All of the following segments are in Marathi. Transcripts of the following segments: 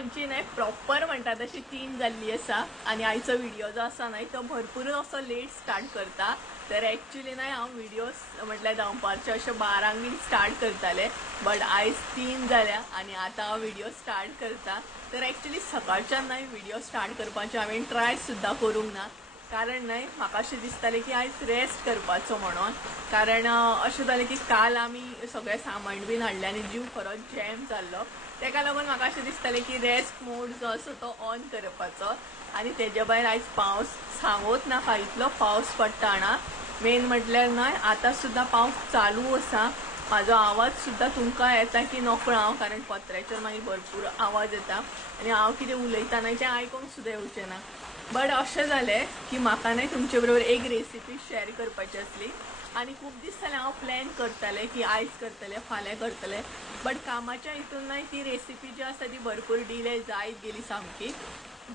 सांची नाही प्रॉपर म्हणटा तशी 3 जाल्ली आसा आणि आयचो व्हिडिओ जो आसा न्हय तो भरपूर असो लेट स्टार्ट करता। तर एक्चुअली नाही हांव व्हिडिओस म्हटल्यार दनपारचे अशे 12 बीन स्टार्ट करताले, बट आयज 3 जाल्या आणि आता हांव व्हिडिओ स्टार्ट करता। तर एक्चुअली सकाळच्यान नाही व्हिडिओ स्टार्ट करपाचे हांवें ट्राय सुद्धा करूंक ना, कारण नाही म्हाका अशें दिसतालें की आयज रेस्ट करपाचो म्हणून। कारण अशें जालें की काल आमी सगळें सामान बीन हाडलें आनी जीव खरोच जॅम जाल्लो, तेका लागून म्हाका अशें दिसतालें की रेस्ट मोड जो आसा तो ऑन करपाचो। आनी तेजे भायर आयज पावस सांगोच नाका इतलो पावस पडटा हांगा। मेन म्हटल्यार न्हय आतां सुद्दां पावस चालू आसा। म्हाजो आवाज सुद्दां तुमकां येता की नकळो हांव, कारण पत्र्याचेर मागीर भरपूर आवाज येता आनी हांव कितें उलयता न्हय तें आयकूंक सुद्दां येवचें ना। बट अशें जालें की म्हाका न्हय तुमचे बरोबर एक रेसिपी शेअर करपाची आसली आनी खूब दीस जालें हांव प्लॅन करतालें की आयज करतलें फाल्यां करतलें, बट कामाच्या हितून न्हय ती रेसिपी जी आसा ती भरपूर डिले जायत गेली सामकी।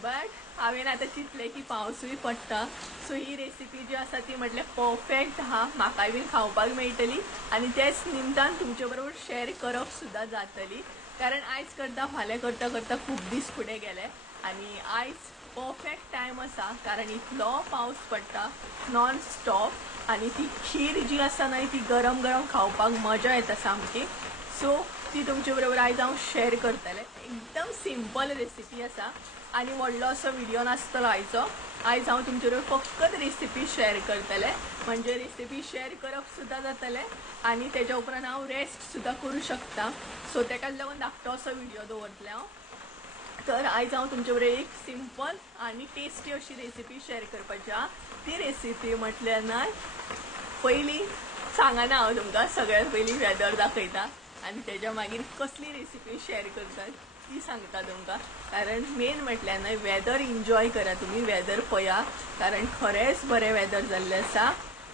बट हांवें आतां चिंतलें की पावसूय पडटा, सो ही रेसिपी जी आसा ती म्हटल्यार परफेक्ट आहा, म्हाकाय बीन खावपाक मेळटली आनी तेच निमतान तुमचे बरोबर शेअर करप सुद्दां जातली। कारण आयज करता फाल्यां करता करता खूब दीस फुडें गेले आनी आयज परफेक्ट टायम आसा, कारण इतलो पावस पडटा नॉन स्टॉप आनी ती खीर जी आसा न्हय ती गरम गरम खावपाक मजा येता सामकी। सो ती तुमचे बरोबर आयज हांव शेअर करतलें। एकदम सिंपल रेसिपी आसा आनी व्हडलो असो व्हिडिओ नासतलो आयचो। आयज हांव तुमचे बरोबर फकत रेसिपी शेअर करतलें, म्हणजे रेसिपी शेअर करप सुद्दां जातलें आनी तेज्या उपरांत हांव रेस्ट सुद्दां करूं शकता। सो तेकाच लागून धाकटो असो व्हिडिओ दवरतलें हांव। तर आयज हांव तुमचे बरोबर एक सिंपल आनी टेस्टी अशी रेसिपी शेअर करपाची आहा। ती रेसिपी म्हटल्यार न्हय पयलीं सांगना हांव तुमकां, सगळ्यात पयलीं वेदर दाखयता आनी तेज्या मागीर कसली रेसिपी शेअर करता ती सांगता तुमकां। कारण मेन म्हटल्यार न्हय वेदर एन्जॉय करा तुमी, वेदर पळया, कारण खरेंच बरें वेदर जाल्लें आसा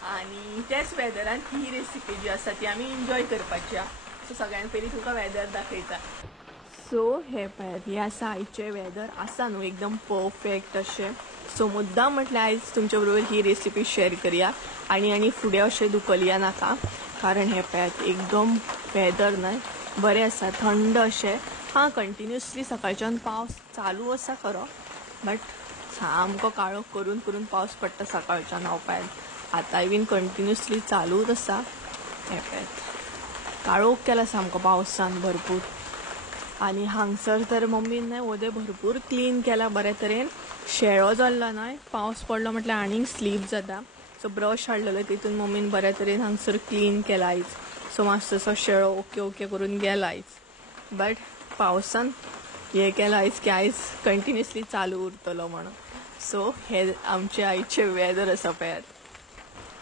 आनी तेच वेदरान ही रेसिपी जी आसा ती आमी एन्जॉय करपाची आहा। सो सगळ्यात पयलीं तुमकां वेदर दाखयता। सो हे पळयात हे आसा आयचे वेदर, आसा न्हू एकदम परफेक्ट अशें। सो मुद्दाम म्हटल्यार आयज तुमचे बरोबर ही रेसिपी शेअर करया आनी फुडें अशें दुखलया नाका, कारण हे पळयात एकदम वेदर न्हय बरें आसा, थंड अशें। हां कंटिन्युअसली सकाळच्यान पावस चालू आसा खरो, बट सामको काळोख करून करून पावस पडटा सकाळच्यान हांव पळयात आतांय बीन कंटिन्युअसली चालूच आसा। हे पळयात काळोख केला सामको पावसान भरपूर आनी हांगसर तर मम्मीन न्हय वोदे भरपूर क्लीन केला बरे तरेन। शेळो जाल्लो न्हय पावस पडलो म्हटल्यार आनीक स्लीप जाता, सो ब्रश हाडलेलो तितून मम्मीन बरे तरेन हांगसर क्लीन केला आयज। सो मातसो शेळो ओके ओके करून गेला आयज, बट पावसान हे केला आयज की आयज कंटिन्युअसली चालू उरतलो म्हणून। सो हे आमचे आयचे वेदर आसा पळयात।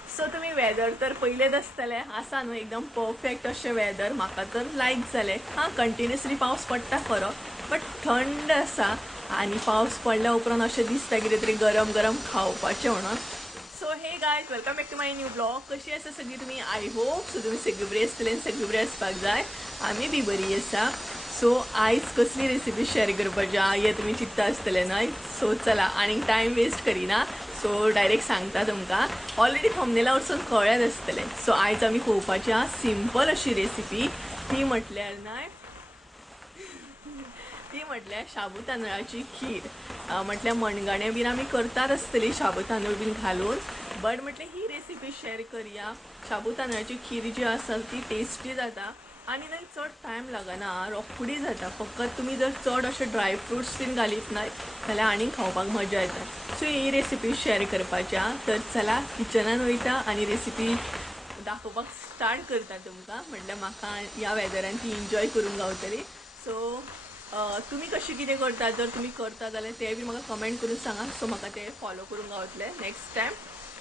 सो तुम्ही वेदर तर पयलेच आसतले आसा न्हू एकदम परफेक्ट अशें वेदर, म्हाका तर लायक जालें। हां कंटिन्युअसली पावस पडटा खरो, बट थंड आसा आनी पावस पडल्या उपरांत अशें दिसता कितें तरी गरम गरम खावपाचें म्हणून। So hey guys welcome back to my new blog. कशी आसा सगळी तुमी? आय होप सो तुमी सगळी बरी आसतली आनी सगळी बरी आसपाक जाय, आमी बी बरी आसा। सो आयज कसली रेसिपी शेअर करपाची आहा हे तुमी चिंतता आसतले न्हय। सो चला आनी टायम वेस्ट करिना, सो डायरेक्ट सांगता तुमकां। ऑलरेडी थंबनेला वचून कळ्ळेंच आसतलें। सो आयज आमी पळोवपाची आहा सिंपल अशी रेसिपी, ती म्हटल्यार न्हय ती म्हटल्यार शाबू तांदळाची खीर। म्हटल्यार मणगणें बीन आमी करतात आसतली शाबू तांदूळ बीन घालून, बट म्हटल्यार ही रेसिपी शेअर करुया। शाबू तांदळाची खीर जी आसा ती टेस्टी जाता आनी न्हय चड टायम लागना, रोखडी जाता। फकत तुमी जर चड अशे ड्राय फ्रुट्स बीन घालीत न्हय जाल्यार आनीक खावपाक मजा येता। सो ही रेसिपी शेअर करपाची आहा। तर चला किचनान वयता आनी रेसिपी दाखोवपाक स्टार्ट करता तुमकां, म्हटल्यार म्हाका ह्या वेदरान ती एन्जॉय करूंक गावतली। सो तुमी कशी कितें करता, जर तुमी करता जाल्यार तें बी म्हाका कमेंट करून सांगा, सो म्हाका तें फॉलो करूंक गावतलें नेक्स्ट टायम।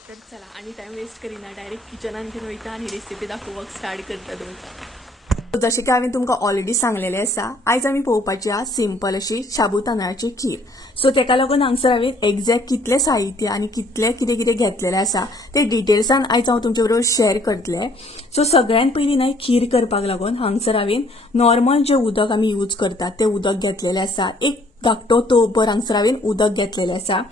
तर चला आनी टायम वेस्ट करिना, डायरेक्ट किचनान घेवन वयता आनी रेसिपी दाखोवपाक स्टार्ट करता तुमकां। जशें की हांवें तुमकां ऑलरेडी सांगलेलें आसा, आयज आमी पळोवपाची आहा सिंपल अशी शाबू तांदळाची खीर। सो तेका लागून हांगसर हांवें एक्झॅक्ट कितलें साहित्य आनी कितलें कितें कितें घेतलेलें आसा तें डिटेल्सान आयज हांव तुमचे बरोबर शेअर करतलें। सो सगळ्यात पयलीं न्हय खीर करपाक लागून हांगसर हांवें नॉर्मल जें उदक आमी यूज करतात तें उदक घेतलेलें आसा। एक धाकटो तोपभर हांगसर हांवें उदक घेतलेलें आसा।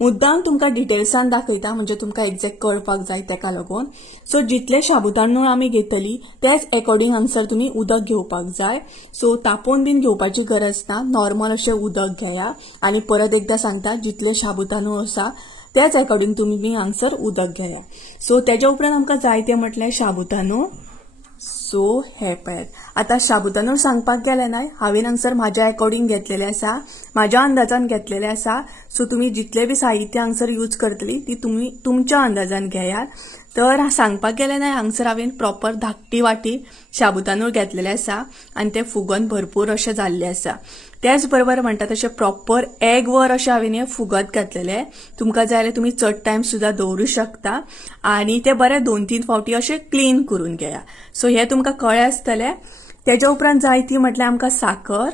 मुद्दाम तुमकां डिटेल्सान दाखयता म्हणजे तुमकां एक्झॅक्ट कळपाक जाय तेका लागून. सो जितले शाबुतांदूळ आमी घेतली तेच अकॉर्डिंग हांगसर तुमी उदक घेवपाक जाय. सो तापोवन बीन घेवपाची गरज ना, नॉर्मल अशें उदक घेया. आणि परत एकदा सांगता, जितले शाबुतांदूळ आसा त्याच अकॉर्डिंग तुम्ही बी हांगसर उदक घेया. सो तेज्या उपरांत आमकां जाय ते म्हटल्यार शाबुतांदूळ. सो हे पळयात, आता शाबुतांदूळ सांगपाक गेले ना, हांवेन हांगसर म्हाज्या अकॉर्डिंग घेतलेले आसा, म्हाज्या अंदाजान घेतलेले आसा. सो तुम्ही जितले बी साहित्य हांगसर यूज करतली ती तुम्ही तुमच्या अंदाजान घेयात. तर सांगपाक गेले ना, हांगसर हांवेन प्रॉपर धाकटी वाटी शाबुतांदूळ घेतलेले आसा आणि ते फुगोन भरपूर अशें जाल्ले आसा. त्याच बरोबर म्हणटा तशें प्रॉपर एग वर अशें हांवेन हे फुगत घातलेले. तुमकां जाय जाल्यार तुमी चड टायम सुद्धा दवरूं शकता आणि ते बरे 2-3 फावटी अशें क्लीन करून घेया. सो हे तुमकां कळ्ळें आसतलें. तेज्या उपरांत जाय ती म्हटल्यार आमकां साखर.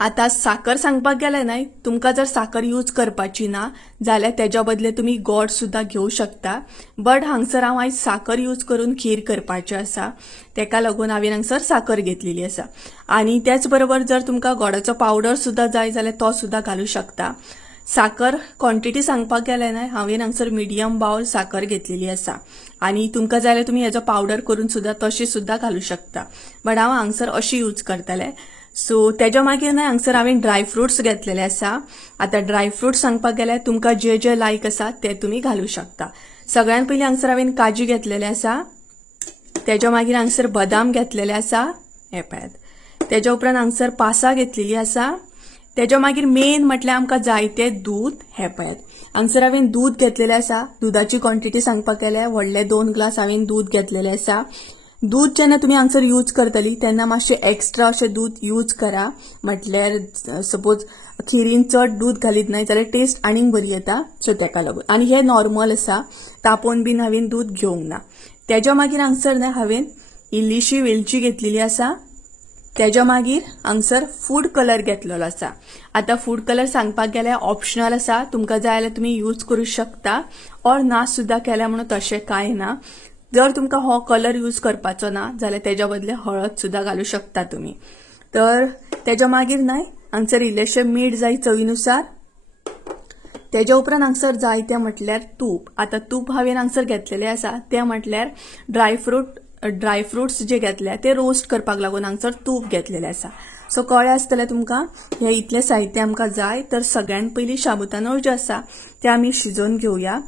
आता साखर सांगपाक गेले न्हय, तुमकां जर साखर यूज करपाची ना जाल्यार तेज्या बदले तुम्ही गोड सुद्धा घेवं शकता. बट हांगसर हांव आयज साखर यूज करून खीर करपाची आसा, तेका लागून हांवेन हांगसर साखर घेतलेली आसा. आणि त्याच बरोबर जर तुमकां गोडाचो पावडर सुद्धा जाय जाल्यार तो सुद्धा घालू शकता. साखर क्वांटिटी सांगपाक गेले न्हय, हांवेन हांगसर मिडियम बाउल साखर घेतलेली आसा. आणि तुमकां जाय जाल्यार तुमी हेजो पावडर करून सुद्धा तशी सुद्धा घालू शकता. बट हांव हांगसर अशी यूज करतले. सो तेज्या मागीर न्हय हांगसर हांवेन ड्रायफ्रुट्स घेतलेले आसा. आता ड्रायफ्रुट्स सांगपाक गेल्यार तुमकां जे जे लायक आसा ते तुम्ही घालू शकता. सगळ्यात पयलीं हांगसर हांवेन काजू घेतलेले आसा. तेज्या मागीर हांगसर बदाम घेतलेले आसा, हे पळयात. तेज्या उपरांत हांगसर पासां घेतलेली आसा. तेज्या मागीर मेन म्हटल्यार आमकां जाय ते दूध, हे पळयात. हांगसर हांवेन दूध घेतलेले आसा. दुधाची क्वांटिटी सांगपाक गेल्यार व्हडले 2 ग्लास हांवेन दूध घेतलेले आसा. दूध जेन्ना तुम्ही हांगसर यूज करतली तेन्ना मातशें एक्स्ट्रा अशें दूध यूज करा. म्हटल्यार सपोज खिरीन चड दूध घालीत नाही जाल्यार टेस्ट आनीक बरी येता. सो तेका लागून. आणि हे नॉर्मल आसा, तापोवन बीन हांवेन दूध घेवंक ना. तेज्या मागीर हांगसर न्हय हांवेन इल्लीशी वेलची घेतलेली आसा. तेज्या मागीर हांगसर फूड कलर घेतलेलो आसा. आता फूड कलर सांगपाक गेल्यार ऑप्शनल आसा, तुमकां जाय जाल्यार तुम्ही यूज करू शकता और ना सुद्धा केल्या म्हणून तशें कांय ना. जर तुमकां हो कलर यूज करपाचो ना जाल्यार तेज्या बदले हळद सुद्धा घालू शकता तुम्ही. तर तेज्या मागीर न्हय हांगसर इल्लेशें मीठ जाय चवीनुसार. तेज्या उपरांत हांगसर जाय ते म्हटल्यार तूप. आता तूप हांवेन हांगसर घेतलेले आसा ते म्हटल्यार ड्रायफ्रुट्स जे घेतल्या ते रोस्ट करपाक लागून हांगसर तूप घेतलेले आसा. सो कळ्ळें आसतलें तुमकां हे इतले साहित्य आमकां जाय. तर सगळ्यात पयलीं शाबुतांदूळ जे आसा ते आमी शिजोवन घेवया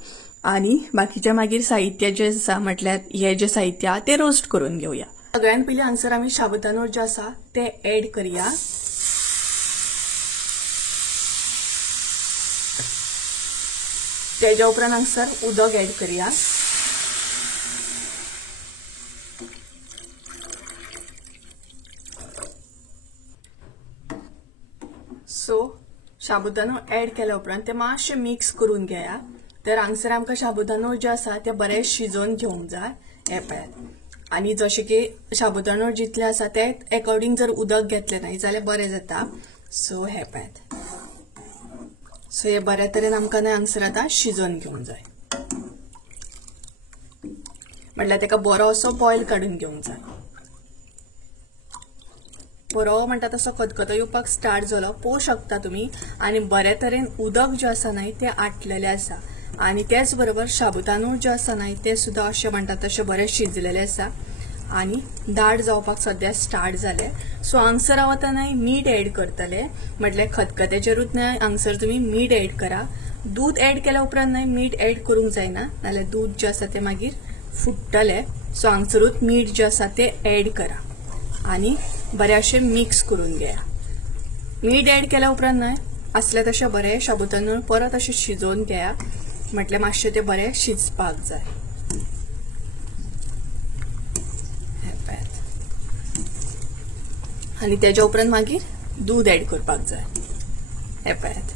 आणि बाकीचे मागीर साहित्य जे आसा म्हटल्यार हे जे साहित्य आहा ते रोस्ट करून घेवया. सगळ्यात पयलीं हांगसर आमी शाबुतांदूळ जे आसा ते ऍड करया. तेज्या उपरांत हांगसर उदक ऍड करया. सो शाबुतांदूळ ऍड केल्या उपरांत ते मातशे मिक्स करून घेया. तर हांगसर आमकां शाबुतांदूळ जे आसा ते बरे शिजोवन घेवंक जाय, हे पळयात. आणि जशें की शाबुतांदूळ जितले आसा ते अकॉर्डिंग जर उदक घेतले नाही जाल्यार बरें जाता. सो हे पळयात. सो हे बऱ्या तरेन आमकां न्हय हांगसर आतां शिजोवन घेवंक जाय. म्हटल्यार तेका बरो असो बॉयल काडून घेवंक जाय. बरो म्हणटा तसो खतखतो येवपाक स्टार्ट जालो पळोवंक शकता तुम्ही. आणि बऱ्या तरेन उदक जे आसा न्हय ते आटलेले आसा. आणि त्याच बरोबर शाबुतांदूळ जे आसा न्हय ते सुद्धा अशें म्हणटा तशें बरे शिजलेले आसा आणि दाट जावपाक सध्या स्टार्ट जाले. सो हांगसर हांव आतां न्हय मीठ ऍड करतले. म्हटल्यार खतखत्याचेरूच न्हय हांगसर तुम्ही मीठ ऍड करा. दूध ऍड केल्या उपरांत न्हय मीठ ऍड करूंक जायना, नाल्यार दूध जे आसा ते मागीर फुट्टले. सो हांगसरूच मीठ जे आसा ते ऍड करा आणि बरे अशें मिक्स करून घेया. मीठ ऍड केल्या उपरांत न्हय असले तशें बरे शाबुतांदूळ परत अशें शिजोवन घेया. म्हटल्यार मातशें ते बरे शिजपाक जाय. आणि तेज्या उपरांत मागीर दूध ऍड करपाक जाय, हे पळयात.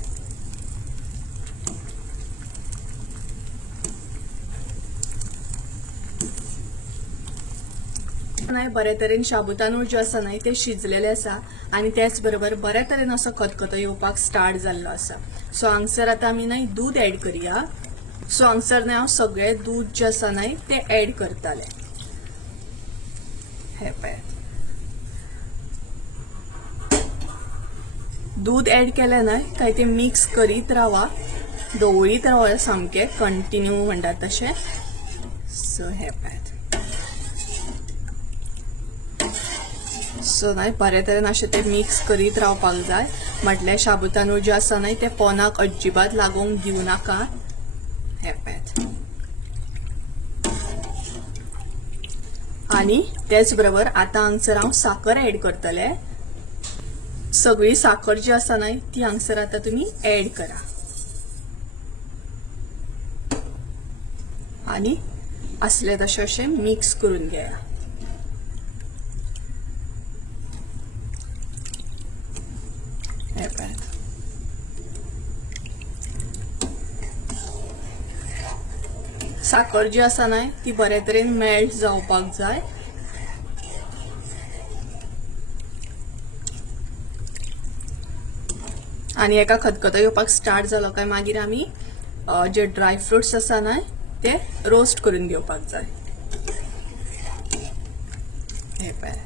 बरे तरेन शाबुतांदूळ जे आसा न्हय ते शिजलेले आसा आणि त्याच बरोबर बऱ्या तरेन असो खतखतो येवपाक स्टार्ट जाल्लो आसा. सो हांगसर आतां आमी न्हय दूध ऍड करया. सो हांगसर न्हय हांव सगळे दूध जे आसा न्हय ते ऍड करताले, हे पळयात. दूध ऍड केले न्हय काय ते मिक्स करीत रावा ढवळीत रावले सामके कंटिन्यू म्हणटात तशें. सो हे पळयात. सो न्हय बरे तरेन अशें ते मिक्स करीत रावपाक जाय. म्हटल्यार शाबू जे आसा न्हय ते पोनाक अजिबात लागूंक दिवं नाका. हे पळयात. आणि त्याच बरोबर आता हांगसर हांव साखर ऍड करतले. सगळी साखर जी आसा न्हय ती हांगसर आता तुम्ही ऍड करा. आणि असले तशें अशें मिक्स करून घेया. हे पळयात. साखर जी आसा न्हय ती बरे तरेन मेल्ट जावपाक जाय. आणि एका खतखतो येवपाक स्टार्ट जालो काय मागीर आमी जे ड्राय फ्रुट्स आसा न्हय ते रोस्ट करून घेवपाक जाय. हे पळय.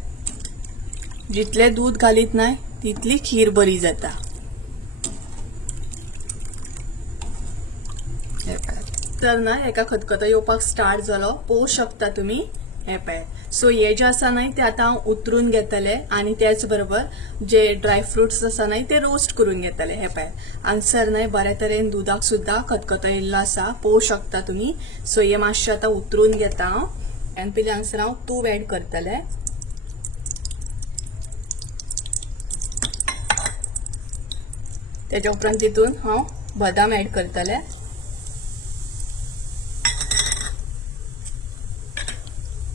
जितले दूध घालीत न्हय तितली खीर बरी जाता. हे पळय. तर ना एका खतखतो येवपाक स्टार्ट जालो पळोवंक शकता तुम्ही. हे पळय. सो हे जे आसा न्हय ते आता हांव उतरून घेतले आणि त्याच बरोबर जे ड्राय फ्रुट्स आसा न्हय ते रोस्ट करून घेतले. हे पळय. हांगसर न्हय बरे तरेन दुधाक सुद्धा खतखतो येयल्लो आसा पळोवंक शकता तुम्ही. सो हे मातशें आता उतरून घेता हांव. आनी पयलीं हांगसर हांव तूप ऍड करतले. त्याच्या उपरांत तितून हांव बदाम ऍड करतले.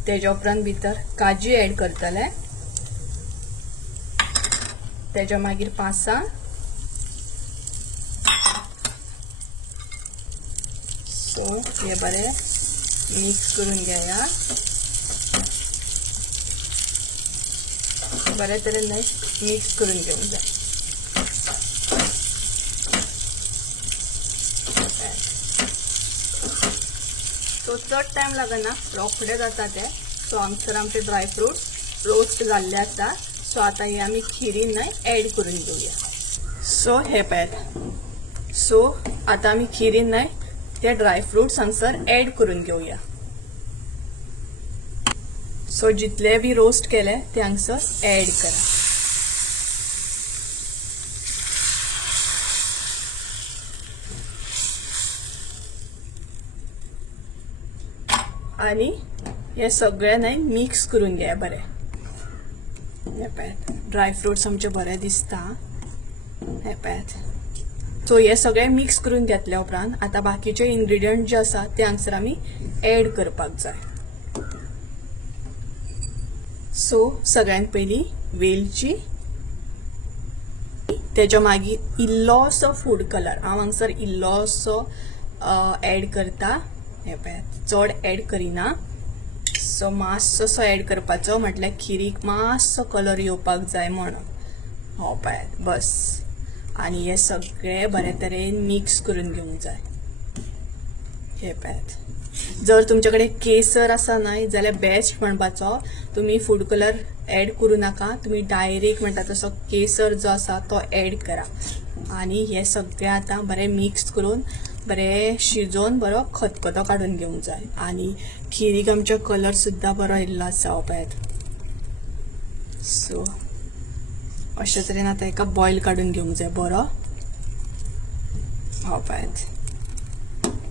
त्याच्या उपरांत भितर काजू ऍड करतले. त्याच्या मागीर पासां. सो हे बरे मिक्स करून घेया. बरे तरेन मिक्स करून घेवंक जाय. सो चड टाइम लागना रोखडे जाता ते. सो हांगसर आमचे ड्राय फ्रुट्स रोस्ट जाल्ले आसा. सो आता हे आमी खिरीन न्हय ऍड करून घेवया. सो हे पळयात. सो आता आमी खिरीन न्हय ते ड्राय फ्रुट्स हांगसर ऍड करून घेवया. सो जितले बी रोस्ट केले ते हांगसर ऍड करा. आणि हे सगळे न्हय मिक्स करून घ्या बरे. हे पळयात. ड्राय फ्रुट्स आमचे बरे दिसता. हे पळयात. सो हे सगळे मिक्स करून घेतले उपरांत आता बाकीचे इन्ग्रेडियंट जे आसा ते हांगसर आमी ऍड करपाक जाय. सो सगळ्यांत पयलीं वेलची. त्याच्या मागीर इल्लोसो फूड कलर हांव हांगसर इल्लोसो ऍड करता. हे पळयात. चड ऍड करिना. सो मातसो ऍड करपाचो म्हटल्यार खिरीक मातसो कलर येवपाक जाय म्हणून. हो पळयात बस. आणि हे सगळे बरे तरेन मिक्स करून घेवंक जाय. हे पळयात. जर तुमचे कडेन केसर आसा न्हय जाल्यार बेस्ट म्हणपाचो. तुम्ही फूड कलर ऍड करू नाका. तुम्ही डायरेक्ट म्हणटा तसो केसर जो आसा तो ऍड करा. आणि हे सगळे आता बरे मिक्स करून बरे शिजोवन बरो खतखतो काढून घेवंक जाय. आणि खिरीक आमचो कलर सुद्धा बरो येयल्लो आसा. हो पळयात. सो अशे तरेन आता एका बॉयल काढून घेवंक जाय बरो. हो पळयात.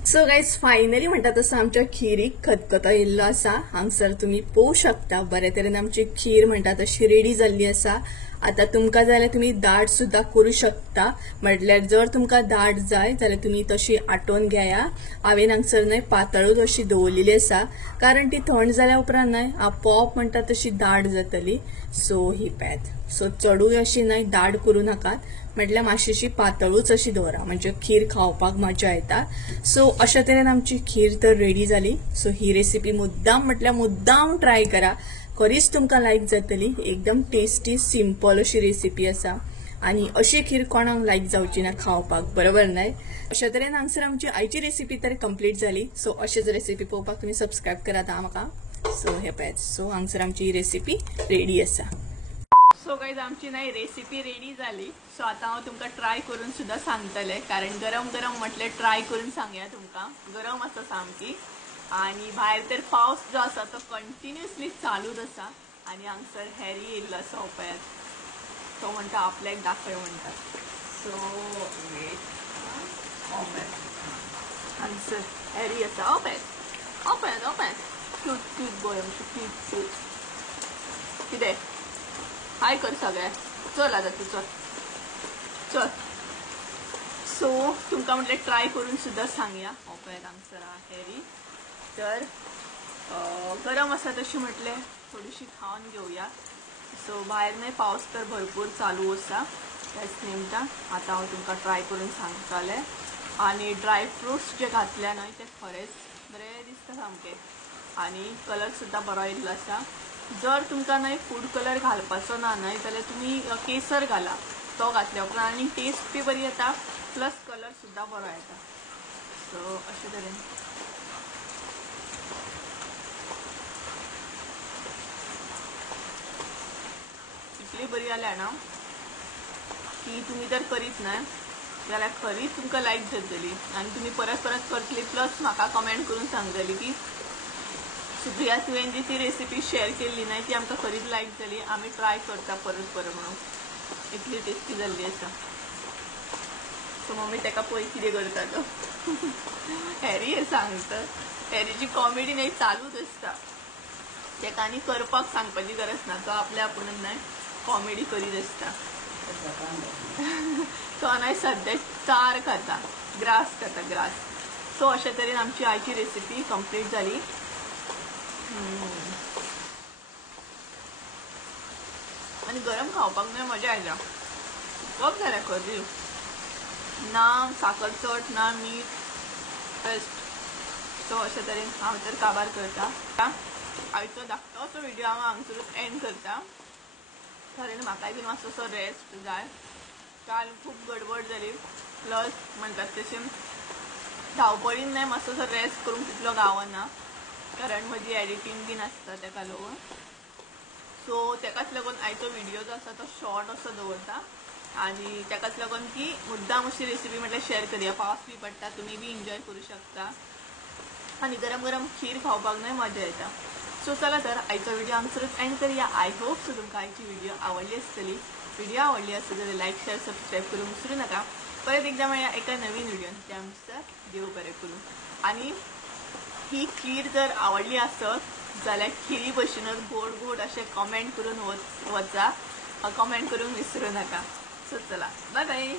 सो गाइज फायनली म्हणटा तसो आमच्या खिरीक खतखतो येयल्लो आसा. हांगसर तुम्ही पळोवंक शकता बरे तरेन आमची खीर म्हणटा तशी रेडी जाल्ली आसा. आता तुमकां जाल्यार तुम्ही दाट सुद्धा करू शकता. म्हटल्यार जर तुमकां दाट जाय जाल्यार तुम्ही तशी आटोवन घेया. हांवें हांगसर न्हय पातळूच अशी दवरलेली आसा कारण ती थंड जाल्या उपरांत न्हय आपोआप म्हणटा तशी दाट जातली. सो ही पळयात. सो चडूय अशी न्हय दाट करू नाकात. म्हटल्यार मातशीशी पातळूच अशी दवरा म्हणजे खीर खावपाक मजा येता. सो अशा तरेन आमची खीर तर रेडी जाली. सो ही रेसिपी मुद्दाम म्हटल्यार मुद्दाम ट्राय करा. खरीच तुमकां लायक जातली. एकदम टेस्टी सिंपल अशी रेसिपी आसा. आणि अशी खीर कोणाक लायक जावची ना खावपाक बरोबर न्हय. अशा तरेन हांगसर आमची आयची रेसिपी तर कंप्लीट जाली. सो अशीच रेसिपी पळोवपाक तुम्ही सबस्क्राईब करात म्हाका. सो हे पळयात. सो हांगसर आमची ही रेसिपी रेडी आसा. सो गाईज आमची नाही रेसिपी रेडी झाली. सो आता हांव तुमकां ट्राय करून सुद्धा सांगतले, कारण गरम गरम म्हटले ट्राय करून सांगया तुमकां. गरम आसा सामकी आणि भायर तर पावस जो आसा तो कंटिन्युअसली चालूच आसा. आणि हांगसर हॅरी येयल्लो आसा ओपयात. तो म्हणटा आपल्याक दाखय म्हणटा. सो वेट, हांगसर हॅरी आसा ओपयात ओपयात ओपयात. क्यूट क्यूट बॉय आमचो, क्यूट क्यूट. कितें हाय कर सगळ्या. चल आता तू चल चल. सो तुमकां म्हटलें ट्राय करून सुद्धा सांगया. ओपयात हांगसर हॅरी. तर गरम आसा तशी म्हटलें थोडीशी खावन घेवया. सो भायर न्हय पावस तर भरपूर चालू आसा. त्याच निमतान आतां हांव तुमकां ट्राय करून सांगतलें. आणि ड्राय फ्रुट्स जे घातल्या न्हय ते खरेंच बरें दिसता सामके. आणि कलर सुद्धा बरो येयल्लो आसा. जर तुमकां न्हय फूड कलर घालपाचो ना न्हय जाल्यार तुमी केसर घाला. तो घातल्या उपरांत आनी टेस्ट बी बरी येता, प्लस कलर सुद्धा बरो येता. सो अशे तरेन इतली बरी जाल्या ना की तुम्ही जर करीत न्हय जाल्यार खरीच तुमकां लायक जातली आणि तुम्ही परत परत करतली. प्लस म्हाका कमेंट करून सांगतली की सुप्रिया तुवें जी ती रेसिपी शेअर केल्ली न्हय ती आमकां खरीच लायक जाली. आमी ट्राय करता परत परत म्हणून. इतली टेस्टी जाल्ली आसा. सो मम्मी ताका पळय कितें करता तो. हॅरी हे सांगता. हॅरीची कॉमेडी न्हय चालूच आसता. ताका आनी करपाक सांगपाची गरज ना. तो आपल्या आपुणूच न्हय कॉमेडी करीत आसता. तो न्हय सद्या चार खाता, ग्रास खाता ग्रास. सो अशे तरेन आमची आयची रेसिपी कंप्लीट जाली. आणि गरम खावपाक न्हय मजा येता. खूप जाल्या खरी. ना साखर चट ना मीठ बेस्ट. सो अशे तरेन हांव तर काबार करता. आयचो धाकटोसो व्हिडिओ हांव हांगसरूच एंड करता. कारण म्हाकाय बीन मातसोसो रेस्ट जाय. काल खूब गडबड जाली. प्लस म्हणटात तशें धांवपळीन न्हय मातसोसो रेस्ट करूंक तितलो गावना. कारण म्हजी एडिटींग बीन आसता ताका लागून. सो ताकाच लागून आयचो व्हिडिओ जो आसा तो शॉर्ट असो दवरता. आणि ताकाच लागून की मुद्दाम अशी रेसिपी म्हटल्यार शेअर करूया. पावस बी पडटा, तुमी बी एन्जॉय करू शकता. आणि गरम गरम खीर खावपाक न्हय मजा येता. सो चला तर आयचो व्हिडिओ हांगसरूच एंड करूया. आय होप सो तुमकां आयची व्हिडिओ आवडली आसतली. व्हिडिओ आवडली असेल जाल्यार लाईक शेअर सबस्क्राईब करूंक विसरू नका. परत एकदा मेळया एका नवीन व्हिडिओन. त्यानुसार देव बरें करूं. आणि ही खीर जर आवडली आसत जाल्यार खिरी भशेनच गोड गोड असे कमेंट करून वचा. कमेंट करूंक विसरू नका. सो चला बाय बाय.